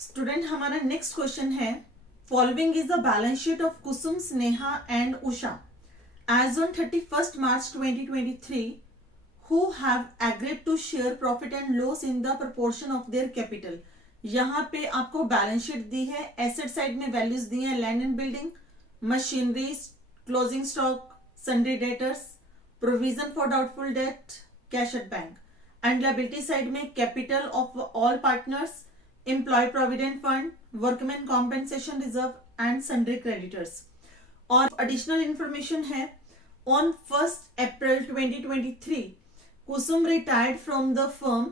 Student हमारा next question है, following is the balance sheet of Kusum, Sneha and Usha as on 31st March 2023 who have agreed to share profit and loss in the proportion of their capital। यहाँ पे आपको balance sheet दी है, asset side में values दी है, land and building, machinery, closing stock, sundry debtors, provision for doubtful debt, cash at bank, and liability side में capital of all partners, employ provident fund, workman compensation reserve and sundry creditors. और additional information है, on 1st April 2023 Kusum retired from the firm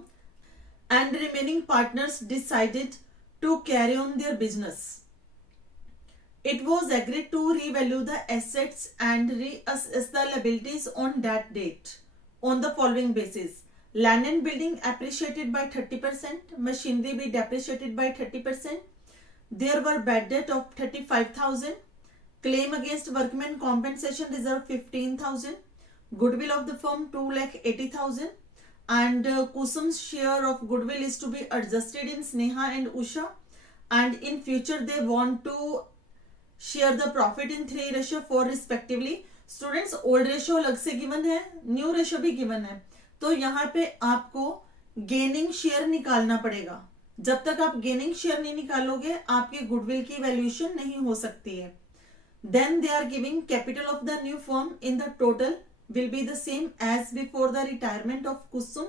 and remaining partners decided to carry on their business. It was agreed to revalue the assets and reassess the liabilities on that date on the following basis: land and building appreciated by 30%, machinery be depreciated by 30%, there were bad debt of 35,000, claim against workmen compensation reserve 15,000, goodwill of the firm 2,80,000, and Kusum's share of goodwill is to be adjusted in Sneha and Usha, and in future they want to share the profit in 3:4 respectively। Students old ratio अलग से given है, new ratio भी given है, तो यहाँ पे आपको gaining share निकालना पड़ेगा। जब तक आप गेनिंग शेयर नहीं निकालोगे आपकी गुडविल की वैल्यूएशन नहीं हो सकती है। Then they are giving capital of the new firm in the total will be the same as before the retirement of Kusum।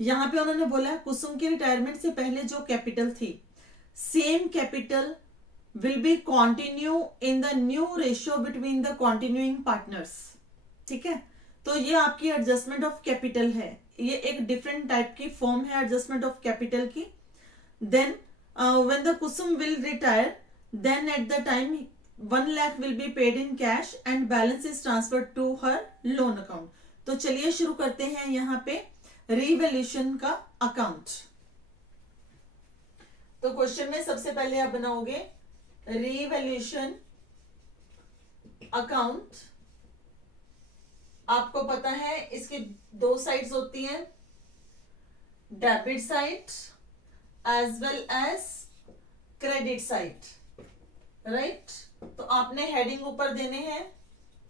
यहाँ पे उन्होंने बोला कुसुम की रिटायरमेंट से पहले जो कैपिटल थी, same capital will be continue in the new ratio between the continuing partners। ठीक है, तो ये आपकी एडजस्टमेंट ऑफ कैपिटल है, ये एक डिफरेंट टाइप की फॉर्म है एडजस्टमेंट ऑफ कैपिटल की। Then when the Kusum will retire, then at the time 1 lakh will be paid in cash and balance is transferred to her loan account। तो चलिए शुरू करते हैं यहाँ पे रिवैल्यूएशन का अकाउंट। तो क्वेश्चन में सबसे पहले आप बनाओगे रिवैल्यूएशन अकाउंट। आपको पता है इसकी दो साइड्स होती हैं, debit side as well as credit side, right. तो आपने हेडिंग ऊपर देने हैं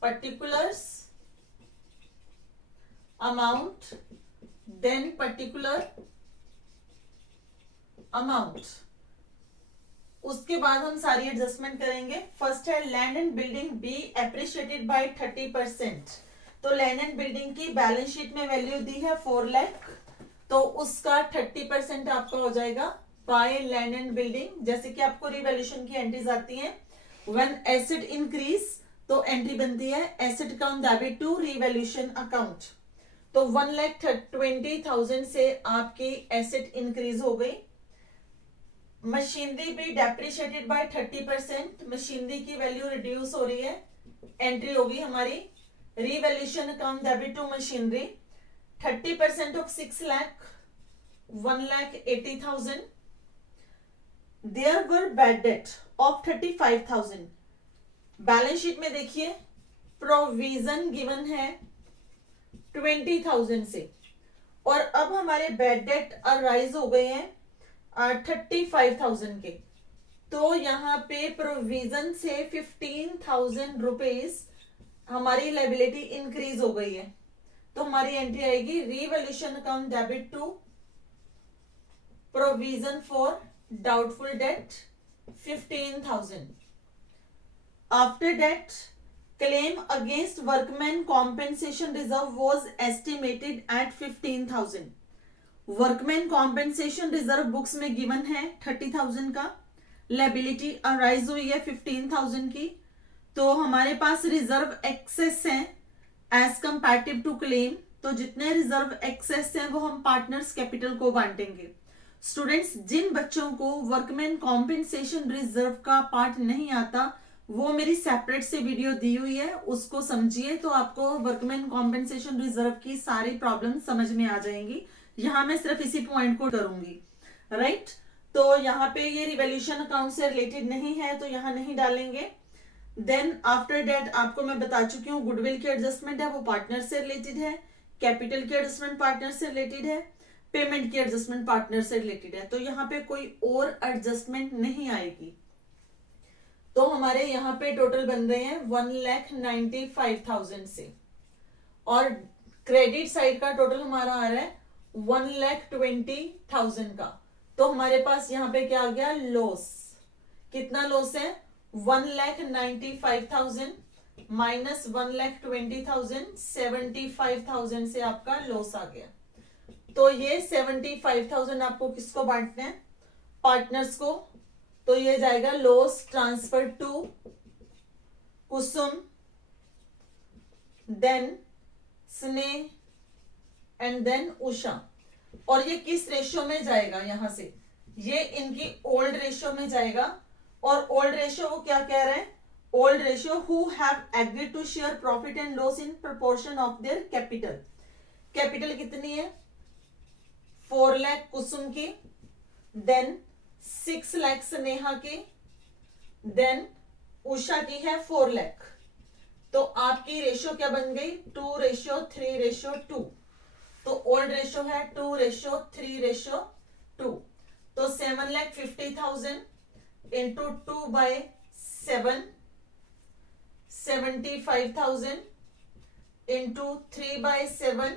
particulars amount, then particular amount. उसके बाद हम सारी एडजस्टमेंट करेंगे। फर्स्ट है land and building be appreciated by 30%। तो लैंड एंड बिल्डिंग की बैलेंस शीट में वैल्यू दी है 4 लाख, तो उसका 30% आपका हो जाएगा बाय लैंड एंड बिल्डिंग। जैसे कि आपको रिवैल्यूएशन की एंट्रीज आती हैं, व्हेन एसेट इंक्रीज तो एंट्री बनती है asset account debit to revaluation account. तो 1,20,000 से आपकी एसेट इंक्रीज हो गई। मशीनरी भी डेप्रिशिएटेड बाय 30%, मशीनरी की वैल्यू रिड्यूस हो रही है, एंट्री होगी हमारी revaluation account debit to machinery. 30% of 6 lakh 1,80,000। There were bad debt of 35,000। Balance sheet में देखिए प्रोविजन गिवन है 20,000 से, और अब हमारे बैड डेट अराइज हो गए हैं 35,000 के। तो यहाँ पे प्रोविजन से 15,000 रुपीज हमारी लायबिलिटी इंक्रीज हो गई है, तो हमारी एंट्री आएगी revaluation account debit to provision for doubtful debt 15,000। After that, claim against workman compensation reserve was estimated at 15,000। Workman compensation reserve books में गिवन है 30,000 का, लायबिलिटी अराइज हुई है 15,000 की, तो हमारे पास रिजर्व एक्सेस है एज कंपैरेटिव टू क्लेम। तो जितने रिजर्व एक्सेस हैं वो हम पार्टनर्स कैपिटल को बांटेंगे। स्टूडेंट्स, जिन बच्चों को वर्कमैन कॉम्पेंसेशन रिजर्व का पार्ट नहीं आता वो मेरी सेपरेट से वीडियो दी हुई है, उसको समझिए तो आपको वर्कमैन कॉम्पेंसेशन रिजर्व की सारी प्रॉब्लम समझ में आ जाएंगी। यहां मैं सिर्फ इसी पॉइंट को करूंगी, राइट। तो यहाँ पे ये रिवैल्यूएशन अकाउंट से रिलेटेड नहीं है तो यहाँ नहीं डालेंगे। देन आफ्टर डेट आपको मैं बता चुकी हूँ गुडविल की एडजस्टमेंट है वो पार्टनर से रिलेटेड है, कैपिटल की एडजस्टमेंट पार्टनर से रिलेटेड है, पेमेंट की एडजस्टमेंट पार्टनर से रिलेटेड है, तो यहाँ पे कोई और एडजस्टमेंट नहीं आएगी। तो हमारे यहाँ पे टोटल बन रहे हैं 1,95,000 से, और क्रेडिट साइड का टोटल हमारा आ रहा है 1,20,000 का। तो हमारे पास यहाँ पे क्या आ गया, लॉस। कितना लॉस है, 1,95,000 माइनस 1,20,000, 75,000 से आपका लॉस आ गया। तो ये 75,000 आपको किसको बांटना है, पार्टनर्स को। तो ये जाएगा loss transfer to Kusum, then Sneha and then Usha. और ये किस रेशियो में जाएगा, यहां से ये इनकी ओल्ड रेशियो में जाएगा। और ओल्ड रेशियो वो क्या कह रहे हैं, old ratio who have agreed to share profit and loss in proportion of their capital. Capital कितनी है, 4 लाख कुसुम की, देन 6 लाख स्नेहा की, देन उषा की है 4 लाख। तो आपकी रेशियो क्या बन गई, 2:3:2। तो ओल्ड रेशियो है 2:3:2। तो 7,50,000 into 2/7, 75,000 into 3/7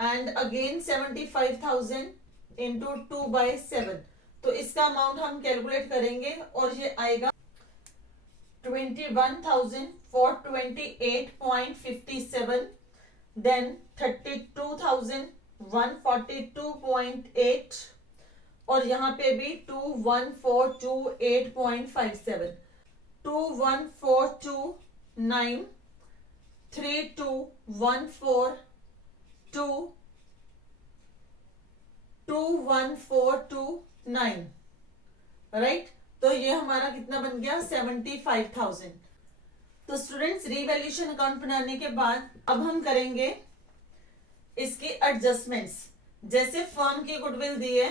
and again 75,000 into 2/7। तो इसका अमाउंट हम कैलकुलेट करेंगे और ये आएगा 21,428.57, देन 32,142.8, और यहाँ पे भी 21,428.57, 21,429, 32,142, 21,429, राइट। तो ये हमारा कितना बन गया, 75,000। तो स्टूडेंट्स रीवैल्यूएशन अकाउंट बनाने के बाद अब हम करेंगे इसकी एडजस्टमेंट्स। जैसे फर्म की गुडविल दी है,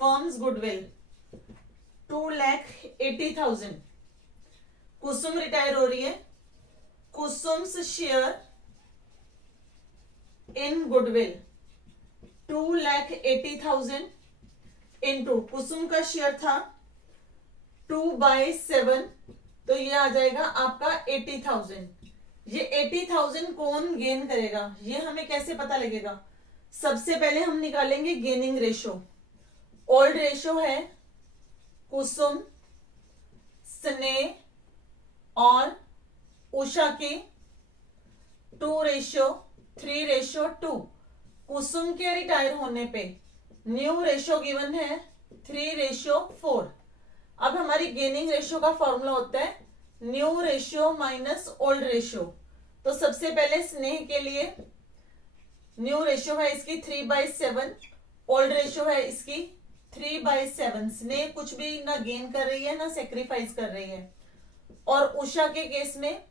फर्म्स गुडविल 2,80,000, कुसुम रिटायर हो रही है, कुसुम्स शेयर इन गुडविल 2,80,000 इंटू कुसुम का शेयर था 2/7, तो ये आ जाएगा आपका 80,000। ये 80,000 कौन गेन करेगा, ये हमें कैसे पता लगेगा। सबसे पहले हम निकालेंगे गेनिंग रेशो। ओल्ड रेशो है कुसुम, स्नेह और उषा की 2:3:2। कुसुम के रिटायर होने पे न्यू रेशो गिवन है 3:4। अब हमारी गेनिंग रेशियो का फॉर्मूला होता है new ratio minus old ratio. तो सबसे पहले स्नेह के लिए न्यू रेशियो है इसकी 3/7, ओल्ड रेशियो है इसकी 3/7। स्नेह कुछ भी ना गेन कर रही है ना सेक्रीफाइस कर रही है। और उषा के केस में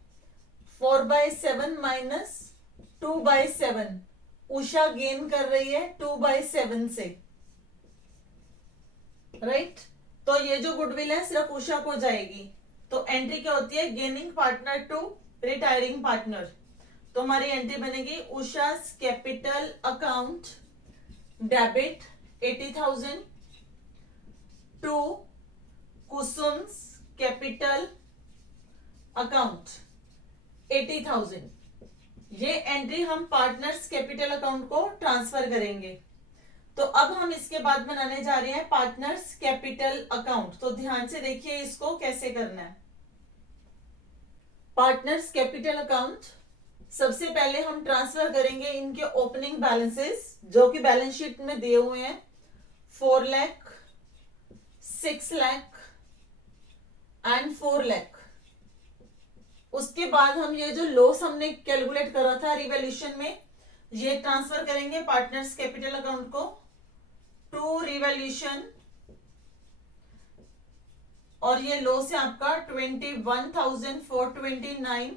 4/7 माइनस 2/7, उषा गेन कर रही है 2/7 से, राइट। तो ये जो गुडविल है सिर्फ उषा को जाएगी। तो एंट्री क्या होती है, gaining partner to retiring partner. तो हमारी एंट्री बनेगी Usha's capital account debit 80,000 to Kusum's capital account 80,000। ये एंट्री हम पार्टनर्स कैपिटल अकाउंट को ट्रांसफर करेंगे। तो अब हम इसके बाद बनाने जा रहे हैं पार्टनर्स कैपिटल अकाउंट। तो ध्यान से देखिए इसको कैसे करना है। पार्टनर्स कैपिटल अकाउंट सबसे पहले हम ट्रांसफर करेंगे इनके ओपनिंग बैलेंसेस जो कि बैलेंस शीट में दिए हुए हैं, 4 लाख, 6 लाख एंड 4 लाख। उसके बाद हम ये जो लॉस हमने कैलकुलेट करा था रिवैल्यूएशन में, ये ट्रांसफर करेंगे पार्टनर्स कैपिटल अकाउंट को टू रिवैल्यूएशन, और ये लॉस है आपका 21,429,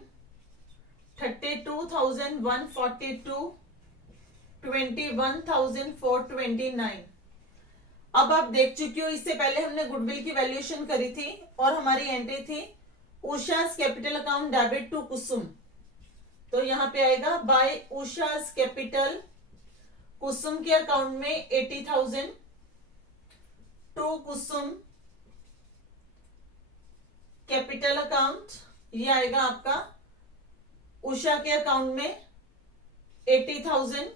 32,142, 21,429। अब आप देख चुकी हो, इससे पहले हमने गुडविल की वैल्यूएशन करी थी और हमारी एंट्री थी उषा's कैपिटल अकाउंट डेबिट टू कुसुम। तो यहां पे आएगा बाय उषा's कैपिटल कुसुम के अकाउंट में 80,000 टू कुसुम कैपिटल अकाउंट, ये आएगा आपका उषा के अकाउंट में 80,000।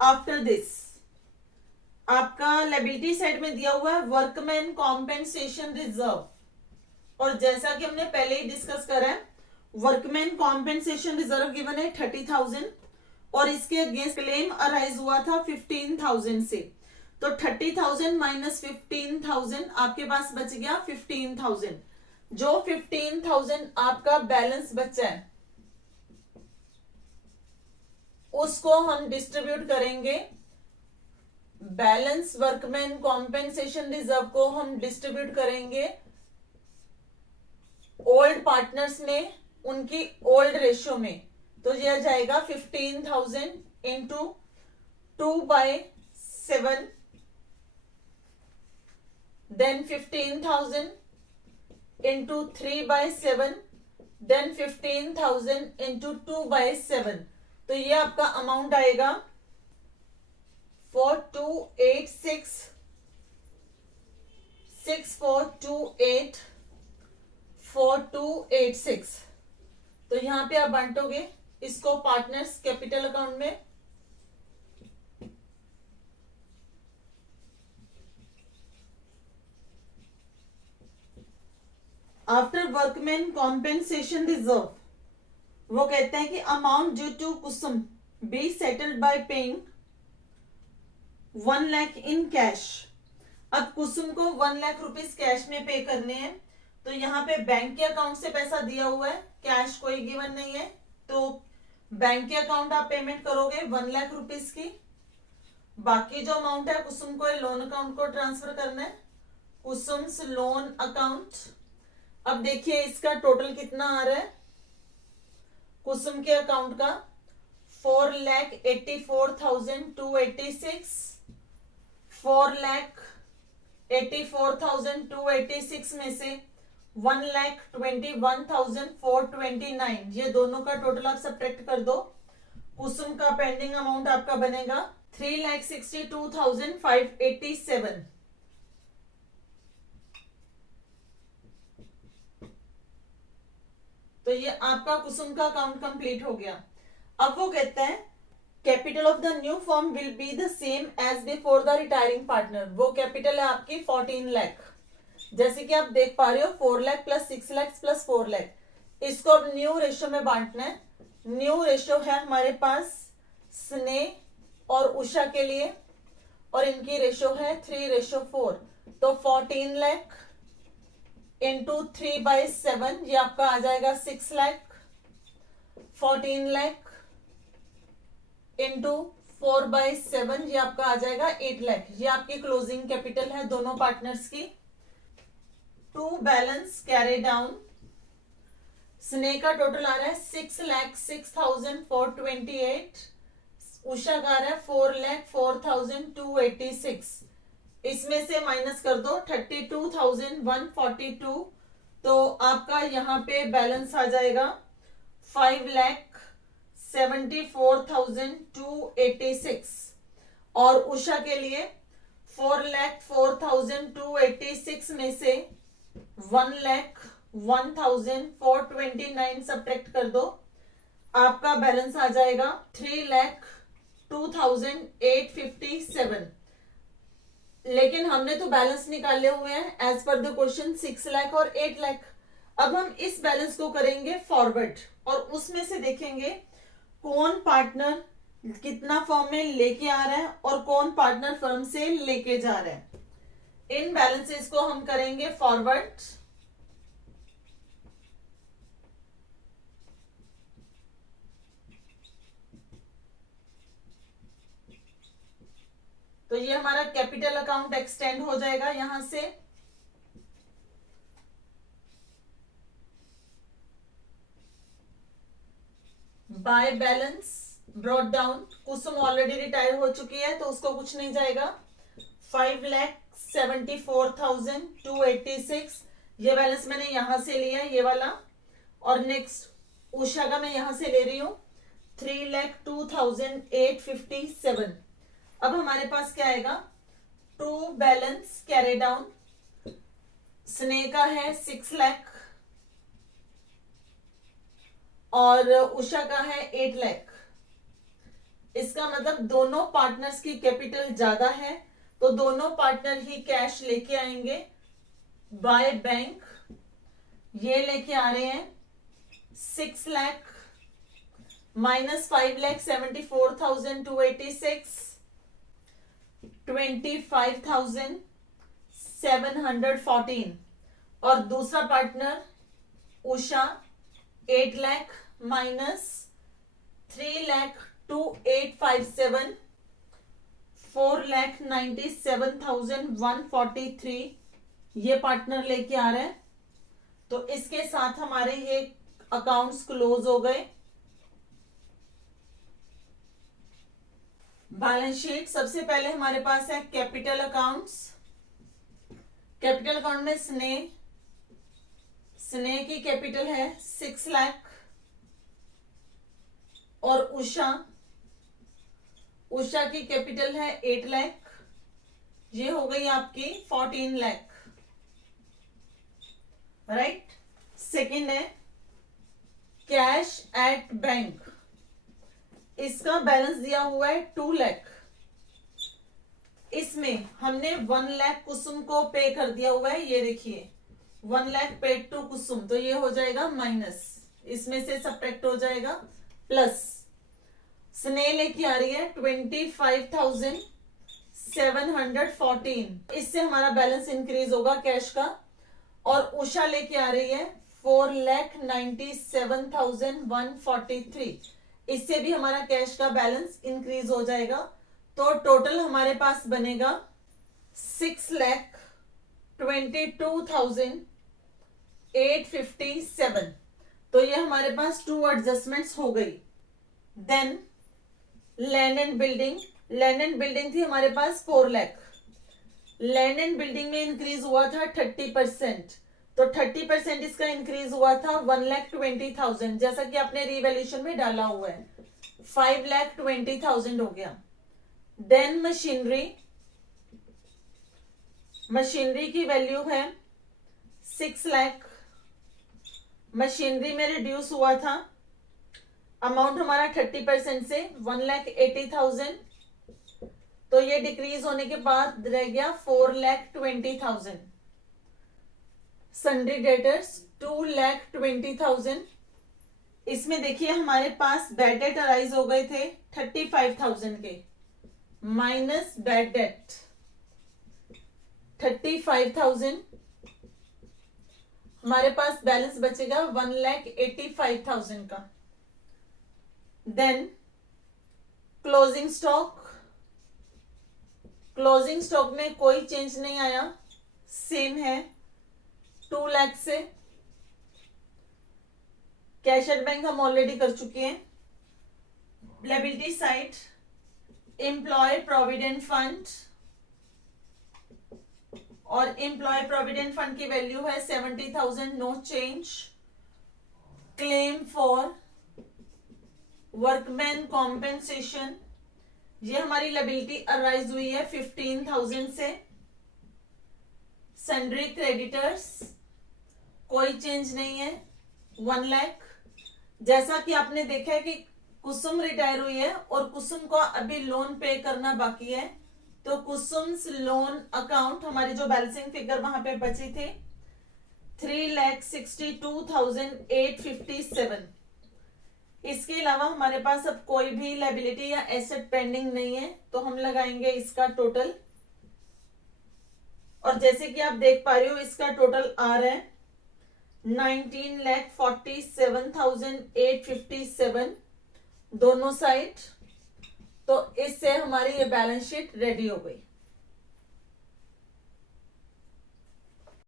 आफ्टर दिस आपका लायबिलिटी साइड में दिया हुआ है वर्कमैन कॉम्पेंसेशन रिजर्व, और जैसा कि हमने पहले ही डिस्कस करा है वर्कमैन कॉम्पेंसेशन रिजर्व गिवन है 30,000 और इसके अगेंस्ट क्लेम अराइज हुआ था 15,000 से, तो 30,000 माइनस 15,000 आपके पास बच गया 15,000। जो 15,000 आपका बैलेंस बचा है उसको हम डिस्ट्रीब्यूट करेंगे, बैलेंस वर्कमैन कॉम्पेंसेशन रिजर्व को हम डिस्ट्रीब्यूट करेंगे ओल्ड पार्टनर्स में उनकी ओल्ड रेशियो में। तो यह जाएगा 15,000 into 2/7, then 15,000 into 3/7, then 15,000 into 2/7। तो ये आपका अमाउंट आएगा 4286 6428 4286। तो यहां पे आप बांटोगे इसको पार्टनर्स कैपिटल अकाउंट में, आफ्टर वर्कमैन कॉम्पेंसेशन रिजर्व वो कहते हैं कि amount due to Kusum be settled by paying 1 lakh in cash. अब कुसुम को 1 लाख रुपीस कैश में पे करने हैं, तो यहाँ पे बैंक के अकाउंट से पैसा दिया हुआ है, कैश कोई गिवन नहीं है, तो बैंक के अकाउंट आप पेमेंट करोगे 1 लाख रुपीस की। बाकी जो अमाउंट है कुसुम को लोन अकाउंट को ट्रांसफर करना है, कुसुम्स लोन अकाउंट। अब देखिए इसका टोटल कितना आ रहा है कुसुम के अकाउंट का 4,84,286, 4,84,286 में से 1,21,429, ये दोनों का टोटल आप सब्ट्रैक्ट कर दो। कुसुम का पेंडिंग अमाउंट आपका बनेगा 3,62,587। तो ये आपका कुसुम का अकाउंट कंप्लीट हो गया। अब वो कहता है capital of the new firm will be the same as before the retiring partner. वो कैपिटल है आपकी 14 लाख, जैसे कि आप देख पा रहे हो 4 लाख प्लस 6 लाख प्लस 4 लाख। इसको अब न्यू रेशियो में बांटना है। न्यू रेशियो है हमारे पास स्नेह और उषा के लिए, और इनकी रेशियो है 3:4, तो 14 लाख इंटू 3/7 ये आपका आ जाएगा 6 लाख, 14 लाख इंटू 4/7 ये आपका आ जाएगा 8 लाख। ये आपकी क्लोजिंग कैपिटल है दोनों पार्टनर्स की। टू बैलेंस कैरी डाउन, स्नेह का टोटल आ रहा है 6,06,428, उषा का आ रहा है 4,04,286। इसमें से माइनस कर दो 32,142, तो आपका यहाँ पे बैलेंस आ जाएगा 5,74,286, और उषा के लिए 4,04,286 में से 1,01,429 सब्ट्रैक्ट कर दो, आपका बैलेंस आ जाएगा 3,02,857। लेकिन हमने तो बैलेंस निकाले हुए हैं as per the question 6 lakh और 8 लाख। अब हम इस बैलेंस को करेंगे फॉरवर्ड, और उसमें से देखेंगे कौन पार्टनर कितना फर्म में लेके आ रहा है और कौन पार्टनर फर्म से लेके जा रहा है। इन बैलेंसेस को हम करेंगे फॉरवर्ड। तो ये हमारा कैपिटल अकाउंट एक्सटेंड हो जाएगा यहां से। By balance brought down, Kusum already retire हो चुकी है तो उसको कुछ नहीं जाएगा। 5,74,286 ये बैलेंस मैंने यहां से लिया है, ये वाला। और नेक्स्ट उषा का मैं यहां से ले रही हूं 3,02,857। अब हमारे पास क्या आएगा, टू बैलेंस कैरी डाउन। स्नेह का है 6 लाख और उषा का है 8 लाख। इसका मतलब दोनों पार्टनर्स की कैपिटल ज्यादा है, तो दोनों पार्टनर ही कैश लेके आएंगे बाय बैंक। ये लेके आ रहे हैं 6 लाख माइनस 5,74,286, 25,714। और दूसरा पार्टनर उषा 8 लाख माइनस 3,02,857, 4,97,143 ये पार्टनर लेके आ रहे हैं। तो इसके साथ हमारे ये अकाउंट्स क्लोज हो गए। बैलेंस शीट सबसे पहले हमारे पास है कैपिटल अकाउंट्स। कैपिटल अकाउंट में स्नेह की कैपिटल है 6 लाख और उषा की कैपिटल है 8 लाख। ये हो गई आपकी 14 लाख, राइट। सेकंड है कैश एट बैंक। इसका बैलेंस दिया हुआ है 2 लाख। इसमें हमने 1 लाख कुसुम को पे कर दिया हुआ है, ये देखिए 1 लाख पेड टू कुसुम, तो ये हो जाएगा माइनस, इसमें से सब्ट्रैक्ट हो जाएगा प्लस। स्नेह लेके आ रही है 25,714, इससे हमारा बैलेंस इंक्रीज होगा कैश का। और उषा लेके आ रही है 4,97,143, इससे भी हमारा कैश का बैलेंस इंक्रीज हो जाएगा। तो टोटल हमारे पास बनेगा 6,22,857। तो ये हमारे पास 2 एडजस्टमेंट्स हो गई। Then land and building. Land and building थी हमारे पास 4 लाख। लैंड एंड बिल्डिंग में इंक्रीज हुआ था 30%, तो 30% इसका इंक्रीज हुआ था 1,20,000, जैसा कि आपने रिवैल्यूएशन में डाला हुआ है 5,20,000 हो गया। देन मशीनरी की वैल्यू है 6 लाख। मशीनरी में रिड्यूस हुआ था अमाउंट हमारा 30% से 1,80,000, तो ये डिक्रीज होने के बाद रह गया 4,20,000। Sundry debtors 2,20,000। इसमें देखिए हमारे पास बैड डेट अराइज हो गए थे 35,000 के, माइनस बैड डेट 35,000, हमारे पास बैलेंस बचेगा 1,85,000 का। Then closing stock. Closing stock में कोई चेंज नहीं आया, सेम है 2 लाख से। कैश एट बैंक हम ऑलरेडी कर चुके हैं। Liability side employ provident fund, और एम्प्लॉय प्रोविडेंट फंड की वैल्यू है 70,000, no change. Claim for workman compensation, ये हमारी लायबिलिटी अराइज हुई है 15,000 से। सन्ड्री क्रेडिटर्स कोई चेंज नहीं है 1 लाख। जैसा कि आपने देखा है कि कुसुम रिटायर हुई है और कुसुम को अभी लोन पे करना बाकी है, तो कुसुम्स लोन अकाउंट हमारी जो बैलेंसिंग फिगर वहां पे बची थी 3,62,857। इसके अलावा हमारे पास अब कोई भी लायबिलिटी या एसेट पेंडिंग नहीं है, तो हम लगाएंगे इसका टोटल। और जैसे कि आप देख पा रहे हो इसका टोटल आ रहा है 19,47,857 दोनों साइड। तो इससे हमारी ये बैलेंस शीट रेडी हो गई।